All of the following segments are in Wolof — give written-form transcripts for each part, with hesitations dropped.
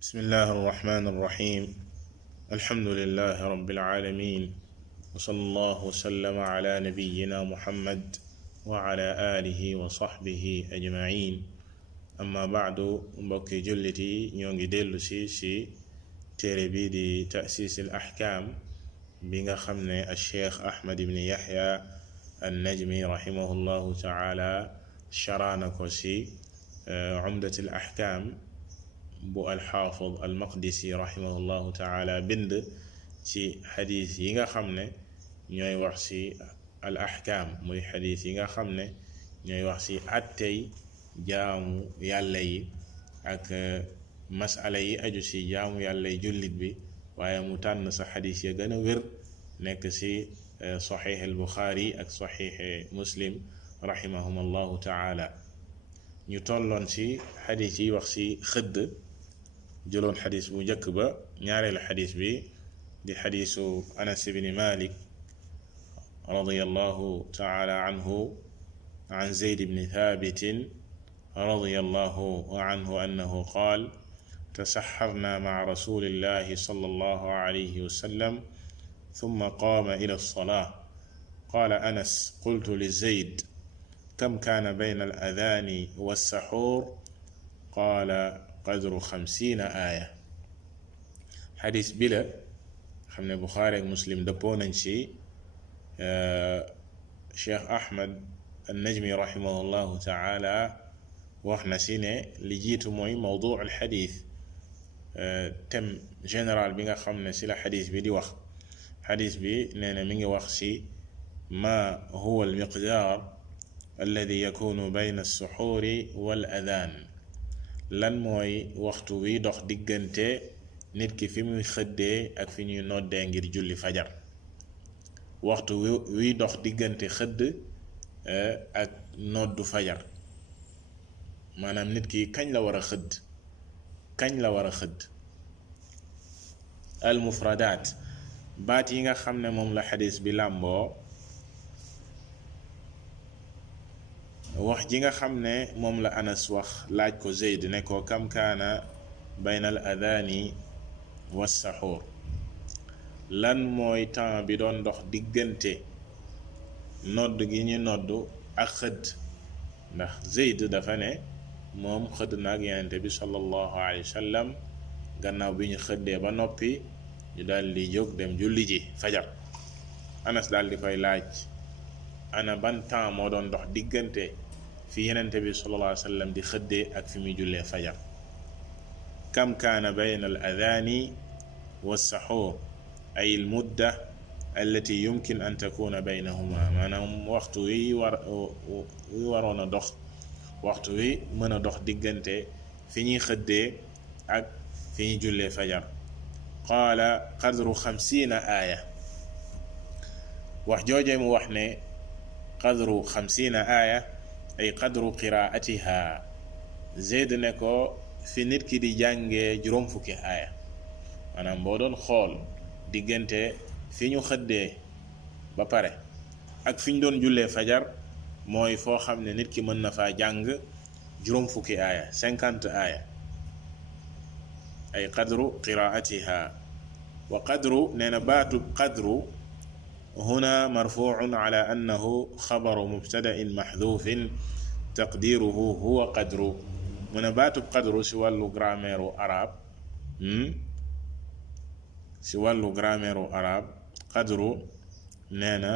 بسم الله الرحمن الرحيم الحمد لله رب العالمين وصلى الله وسلم على نبينا محمد وعلى آله وصحبه أجمعين أما بعد mbokki jullit yi ñoo ngi dellu si téere bi di ta'siis al ahkaam bi nga xam ne al cheikh Ahmad ibn Yahya an Najmi rahimahullahu taala sharaana ko si umdat al ahkaam bu alxaafid almaqdisi rahimahullahu taala bind ci xadis yi nga xam ne ñooy wax ci al ahkaam muy xadis yi nga xam ne ñooy wax ci attey jaamu yàlla yi ak masala yi aju ci jaamu yàlla yi jullit bi waaye mu tànn sa xadis ya gën a wér nekk ci saxiix al buxaari ak saxiix muslim rahimahumullahu taala ñu tolloon ci xadis yi wax ci xëdd jëloon xadis bu njëkk ba ñaareelu xadis bi di xadisu anas ibni malik radiyallahu taala anhu an zeyd ibni thabitin radiyallahu anhu annahu qaal tasaxarna maca rasulillahi sallallahu alayhi wa sallam thumma qaama ila alsalaa qaala anas qultu li zeyd kam kaana bayna al-adhaani was-saxuur qaala qadru 50 aaya xadis bi la xam ne Buxaari ak Muslim dëppoo nañ ci Cheikh Ahmad an-Najmi rahimahullahu taala wax na si ne li jiitu mooy mawduu al xadis thème général bi nga xam ne si la xadis bi di wax xadis bi nee na mi ngi wax si ma huwa al miqdaar alladi yakunu bayna as-suxuuri wal adaan lan mooy waxtu wi dox diggante nit ki fi muy xëddee ak fi ñuy noddee ngir julli fajar waxtu wi dox diggante xëdd ak noddu fajar maanaam nit ki kañ la war a xëdd al mufradaat baat yi nga xam ne moom la xadis bi làmboo wax ji nga xam ne moom la anas wax laaj ko zeyd ne ko kam kaana bayna al adhaani wa saxuur lan mooy temps bi doon dox diggante nodd gi ñu nodd ak xëdd ndax zeyd dafa ne moom xëdd naag yenente bi sallallahu alayhi wa sallam gannaaw bi ñu xëddee ba noppi ñu daal di jóg dem julli ji fajar anas daal di koy laaj ana ban temps moo doon dox diggante fi yenente bi sallallahu alayhi wa sallam di xëddee ak fi muy jullee fajar kam kaana bayna al adhaani wa saxuur ay al mudda allati yumkin an takuna baynahuma maanaam waxtu wi waroon a dox waxtu wi mën a dox diggante fi ñuy xëddee ak fi ñuy jullee fajar qaala qadru 50 aaya wax joojee mu wax ne qadru 50 aaya ay qadru qiraatiha zeyd ne ko fi nit ki di jàngee juróom fukki aaya maanaam boo doon xool diggante fi ñu xëddee ba pare ak fi ñu doon jullee fajar mooy foo xam ne nit ki mën na faa jàng juróom fukki aaya 50 aaya ay qadru qiraatiha wa qadru nee na baatub qadru هنا مرفوع على أنه خبر مبتدأ محذوف تقديره هو قدر من باتب قدر سوالو غراميرو عرب سوالو غراميرو عرب قدر نانا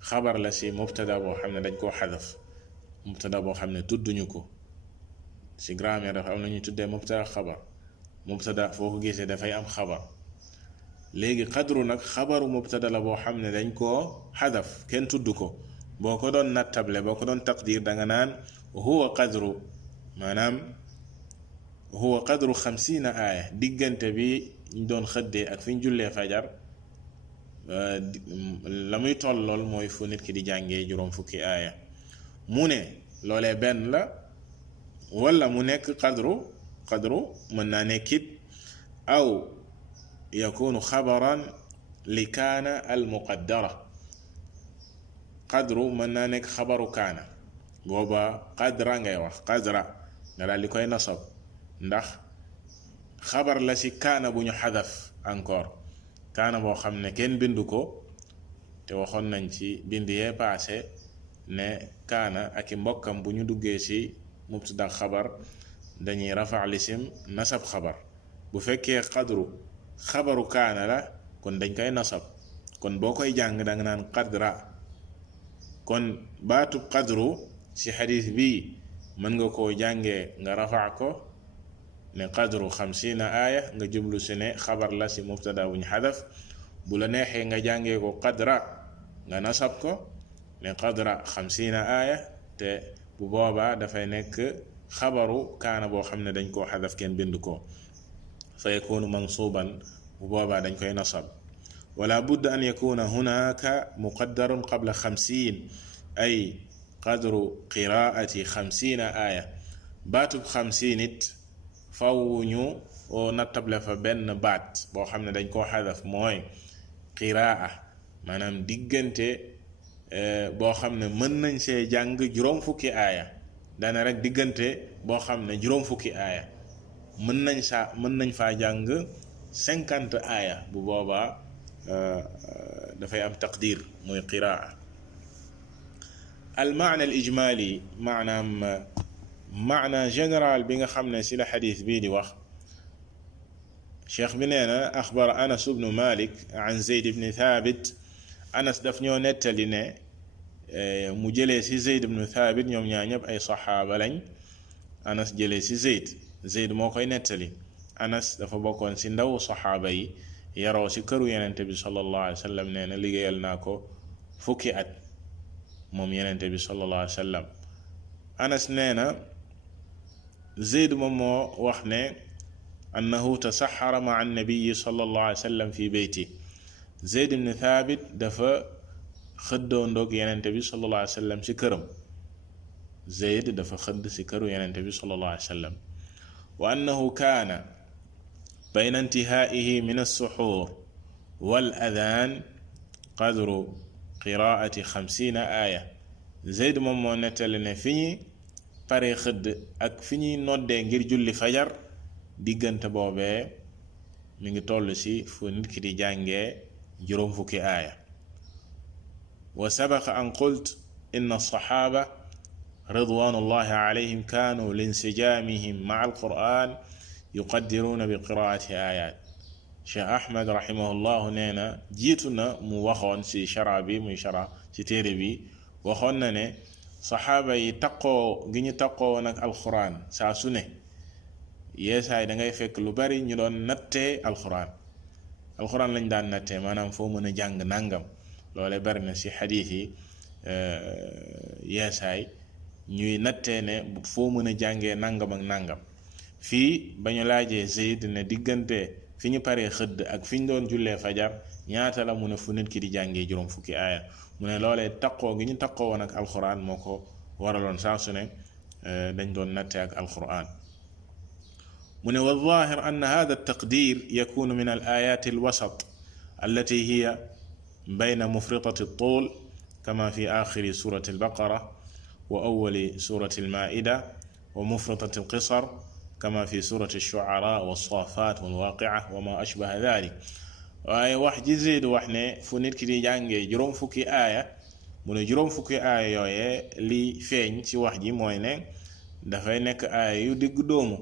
خبر لا سي مبتدأ بو خامن دنجكو حذف مبتدأ بو خامن تودنيوكو سي غرامير دا am nañu tuddé mubtada xabar mubtada foko gisé da fay am xabar léegi qadru nag xabaru mubtada la boo xam ne dañ koo xadaf kenn tudd ko boo ko doon nattable boo ko doon taqdir da nga naan huwa qadru maanaam huwa qadru 50 aaya diggante bi ñu doon xëddee ak fi ñu jullee fajar la muy tollool mooy fu nit ki di jàngee juróom fukki aaya mu ne loolee benn la wala mu nekk qadru mën naa nekkit aw yakunu xabaran li kaana al muqaddara qadru mën naa nekk xabaru kaana booba qadra ngay wax qadra nga daal di koy nasab ndax xabar la ci kaana bu ñu xadaf encore kaana boo xam ne kenn bindu ko te waxoon nañ ci bind yee paase ne kaana ak i mbokkam bu ñu duggee ci mubtada xabar dañuy rafa lisim nasab xabar bu fekkee qadru xabaru kaana la kon dañ koy nasab kon boo koy jàng danga naan qadra kon baatu qadru ci xadiis bii mën nga koo jàngee nga rafa ko ne qadru 50 aaya nga jublu si ne xabar la ci mubtada bu ñu xadaf bu la neexee nga jàngee ko qadra nga nasab ko ne qadra 50 aaya te bu boobaa dafay nekk xabaru kaana boo xam ne dañ koo xadaf kenn bind ko fa yakunu mansuban bu boobaa dañ koy nasab wala budda an yakuna hunaka muqaddarun qabla 50 ay qadru qiraati 50 aaya baatub 50 it faw ñu nattable fa benn baat boo xam ne dañ koo xadaf mooy qiraa maanaam diggante boo xam ne mën nañ see jàng juróom fukki aaya dana rek diggante boo xam ne juróom fukki aaya mën nañ faa jàng 50 aaya bu boobaa dafay am taqdir muy qiraa al maana al ijmali maanaam maana général bi nga xam ne ci la xadiis bii di wax cheikh bi nee na axbar anas ibnu malik an zeyd ibni thabit anas daf ñoo nettali ne mu jëlee ci zeyd ibnu thabit ñoom ñaar ñëpp ay saxaaba lañ anas jëlee ci zeyd moo koy nettali anas dafa bokkoon ci ndaw saxaaba yi yaroo ci këru yenente bi sallallahu alayhi wa sallam nee na liggéeyal naa ko fukki at moom yenente bi sallallahu alayhi wa sallam anas nee na zeyd moom moo wax ne annahu tasaxara ma annabiyi sallallahu alayhi wa sallam fi beyti zeyd ibn thabit dafa xëddoo ndoog yenente bi sallallahu alayhi wa sallam ci këram zeyd dafa xëdd ci këru yenente bi sallallahu alayhi wa sallam wa annahu kaana bayna intihaa'ihi min as-suxuur wal adaan qadru qiraati 50 aaya zeyd moom moo nettali ne fi ñuy pare xëdd ak fi ñuy noddee ngir julli fajar diggante boobee mi ngi toll ci fu nit ki di jàngee juróom fukki aaya wa sabaqa an qult inna as-saxaaba ridwanullahi alayhim kaanu linsijaamihim ma'a al-qur'an yuqaddiruuna bi qiraati ayat cheikh ahmad rahimahullahu nee na jiitu na mu waxoon ci shara bi muy shara ci téere bi waxoon na ne saxaaba yi taqoo gi ñu taqoo nag alquran saa su ne yeesaay da ngay fekk lu bari ñu doon nattee alquran lañ daan nattee maanaam foo mën a jàng nangam loole bari na ci xadiis yi yeesaay ñuy nattee ne foo mën a jàngee nangam ak nangam fii ba ñu laajee Zayd ne diggante fi ñu paree xëdd ak fi ñu doon jullee fajar ñaata la mu ne fu nit ki di jàngee juróom fukki aaya mu ne loolee taqoo gi ñu taqoo woon ak alquran moo ko waraloon saa su ne dañ doon natte ak alquran mu ne wa zaahir an hada altaqdir yakunu min al ayat al wasat allati hiya bayna mufritati at-tul kama fi akhiri surati al-baqara wa awwali surati al-maida wa mufritati al-qisar kama fi surati ash-shu'ara was-safat wal-waqi'a wa ma ashbaha dhalik waaye wax ji Zayd wax ne fu nit ki di jàngee juróom fukki aaya mu ne juróom fukki aaya yooyee li feeñ ci wax ji mooy ne dafay nekk aaya yu digg doomu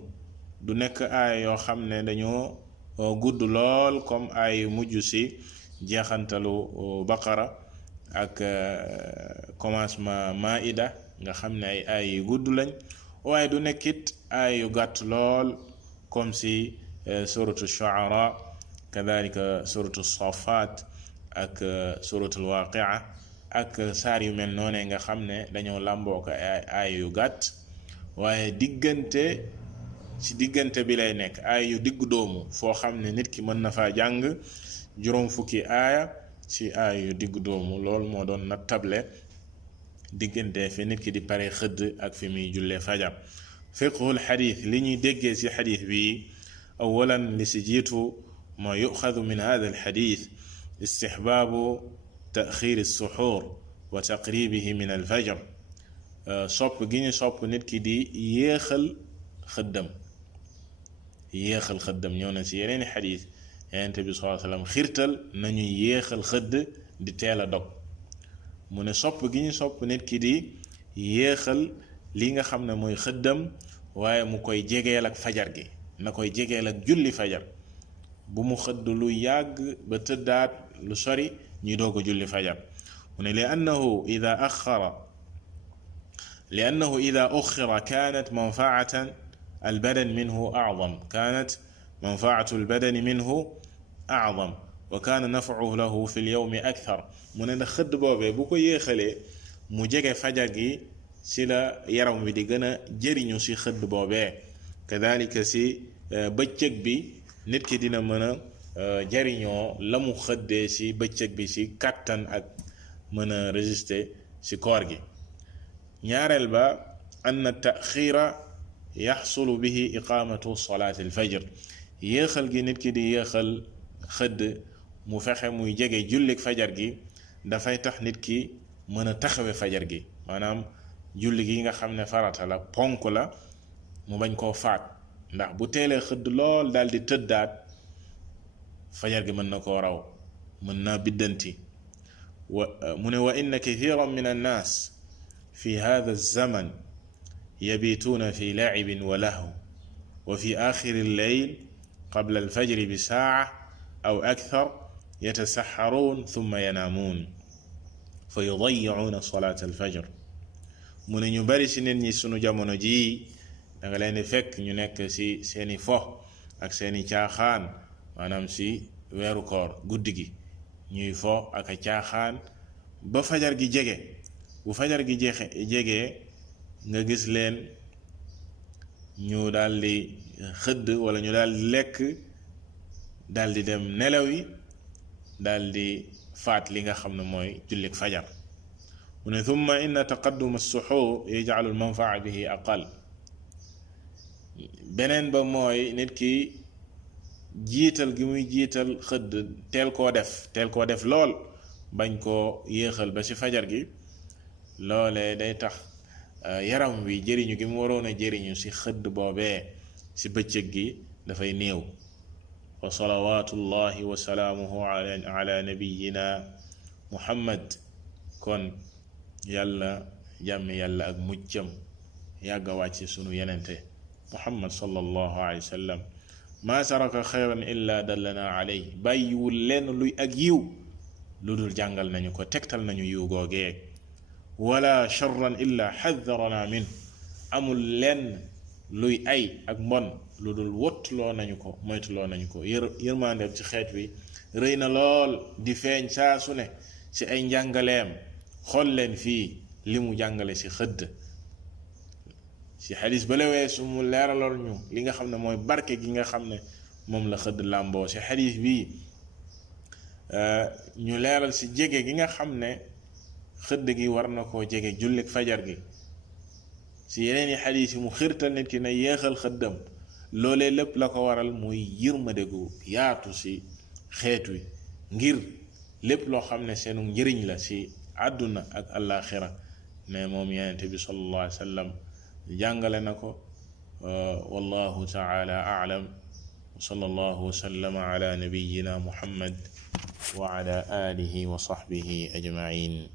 du nekk aaya yoo xam ne dañoo gudd lool comme aaya yu mujj ci jeexantalu baqara ak commencement maida nga xam ne ay aaya yu gudd lañ waaye du nekkit aaya yu gàtt lool comme ci suratu shu'ara kadhalika suratu safat ak suratu alwaqi'a ak saar yu mel noone nga xam ne dañoo làmboo ko aaya yu gàtt waaye diggante bi lay nekk aaya yu diggu doomu foo xam ne nit ki mën na faa jàng juróom fukki aaya ci aaya yu diggu doomu lool moo doon nag table diggante fi nit ki di pare xëdd ak fi muy jullee fajar fiqhul xadiis li ñuy déggee ci xadiis bi awalan li ci jiitu ma yuxadu min hada alxadiis istixbaabu taxiir alsuxuur wa taqribihi min alfajr sopp gi ñu sopp nit ki di yéexal xëddam yéexal xëddam ñëw na ci yeneeni xadiis yonent bi sallallahu alayhi wasallam xirtal nañu yéexal xëdd di teel a dog mu ne sopp gi ñu sopp nit ki di yéexal li nga xam ne mooy xëddam waaye mu koy jegeel ak fajar gi na koy jegeel ak julli fajar bu mu xëdd lu yàgg ba tëddaat lu sori ñuy doog a julli fajar mu ne لأنه إذا أخر كانت منفعة البدن منه أعظم أعظم وكان نفعه له في اليوم أكثر mu ne ndax xëdd boobee bu ko yéexalee mu jege fajar gi ci la yaram wi di gën a jëriñu ci xëdd boobee kadalika ci bëccëg bi nit ki dina mën a jariñoo la mu xëddee ci bëccëg bi ci kàttan ak mën a résister ci koor gi ñaareel ba anna taxiira yaxsulu bihi iqamatu salaati alfajr yéexal gi nit ki di yéexal xëdd mu fexe muy jege jullik fajar gi dafay tax nit ki mën a taxawe fajar gi maanaam julli gi nga xam ne farata la ponk la mu bañ koo faat ndax bu teelee xëdd lool daal di tëddaat fajar gi mën na koo raw mën naa biddanti mu ne wa inna kathiran min annaas fi hadha az-zaman yabituuna fi la'ibin wa lahu wa fi aaxiri al-layl qabla al-fajri bi saa'a aw akthar yatasaxaruun thumma yanaamuun fa yudayyi'uuna salaata al-fajr mu ne ñu bari ci nit ñi sunu jamono jii da nga leen di fekk ñu nekk ci seeni fo ak seeni caaxaan maanaam ci weeru koor guddi gi ñuy fo ak a caaxaan ba fajar gi jege bu fajar gi jegee nga gis leen ñu daldi xëdd wala ñu daldi lekk daldi dem nelaw yi daldi faat li nga xam ne mooy jullik fajar mu ne thumma inna taqaddum as-suxuur yaj'alu al-manfa'a bihi aqal beneen ba mooy nit ki jiital gi muy jiital xëdd teel koo def lool bañ koo yéexal ba ci fajar gi loolee day tax yaram wi jëriñu gi mu waroon a jëriñu ci xëdd boobee ci bëccëg gi dafay néew wa salawaatullahi wa salaamuhu ala nabiyina muhammad kon yàlla jàmmi yàlla ak muccam yàgga wàcc sunu yenente muhammad sallallahu alayhi wa sallam maa taraka xayran illa dallana alay bàyyiwul lenn luy ak yiw lu dul jàngal nañu ko tegtal nañu yiw googee wala charran illa xaddarana min amul lenn luy ay ak mbon lu dul wottuloo nañu ko moytuloo nañu ko yërmandeem ci xeet wi rëy na lool di feeñ saa su ne ci ay njàngaleem xool leen fii li mu jàngale ci xëdd ci xadis ba lewee su mu leeraloon ñu li nga xam ne mooy barke gi nga xam ne moom la xëdd làmboo ci xadis bii ñu leeral ci jege gi nga xam ne xëdd gi war na koo jege jullik fajar gi ci yeneen i xadis yi mu xirtal nit ki na yéexal xëddam loolee lépp la ko waral muy yërmande gu yaatu ci xeet wi ngir lépp loo xam ne seenu njëriñ la ci àdduna ak àllaaxira ne moom yonent bi sallallahu alayhi wa sallam jàngale na ko wallahu taala a'lam wa sallallahu wa sallama ala nabiyyina muhammad wa ala alihi wa sahbihi ajma'in